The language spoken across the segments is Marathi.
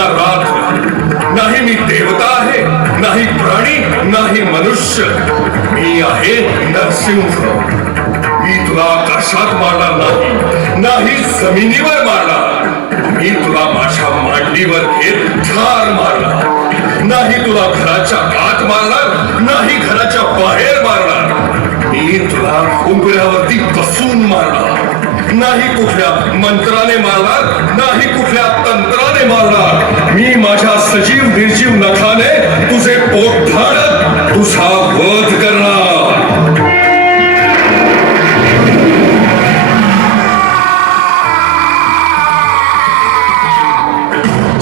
ना रात्र, नाही मी देवता आहे, नाही प्राणी, नाही मनुष्य. मी आहे नरसिंह. मी तुला आकाशात मारणार नाही, नाही जमिनीवर मारणार. मी तुला माझ्या मांडीवर घेत ठार मारणार. नाही तुला घराच्या आत मारणार, नाही घराच्या बाहेर मारणार. मी तुला उंबऱ्यावरती बसून मारणार. नाही कुठल्या मंत्राने मारणार, नाही कुठल्या तंत्राने मारणार. मी माझ्या सजीव निर्जीव नखाने तुझे पोट फाडत तुझा वध करणार.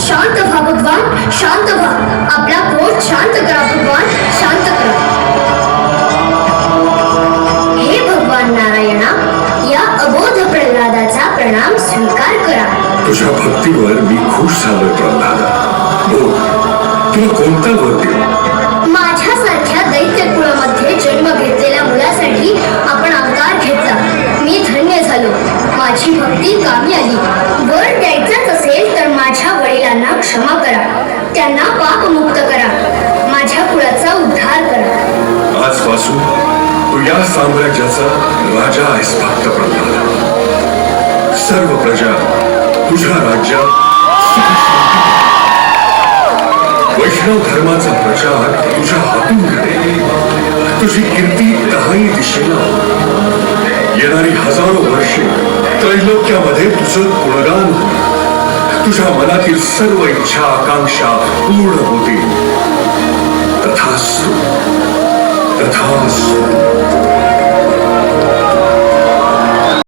शांत व्हा भगवान, शांत व्हा. आपला क्रोध शांत करा भगवान, शांत करा. हे भगवान नारायणा, या अबोध प्रल्हादाचा प्रणाम स्वीकार करा. तुझ्या भक्तीवर मी खुश झालोय प्रल्हादा. बोल, तुला कोणता वर देऊ? माझ्यासारख्या दैत्य कुळामध्ये जन्म घेतलेल्या मुलासाठी आपण अवतार घेतला. मी धन्य झालो. माझी भक्ती कामी आली. वर द्यायचाच असेल तर माझ्या वडिलांना क्षमा करा, त्यांना पापमुक्त करा, माझ्या कुळाचा उद्धार करा. आजपासून तू या साम्राज्याचा राजा आहेस भक्त प्रल्हाद. सर्व प्रजा तुझ्या राज्यात वैष्णव धर्माचा प्रचार तुझ्या हातून घडेल. तुझी कीर्ती दहाही दिशेला. येणारी हजारो वर्षे त्रैलोक्यामध्ये तुझं गुणगान होईल. तुझ्या मनातील सर्व इच्छा आकांक्षा पूर्ण होतील. तथास्तु, तथास्तु.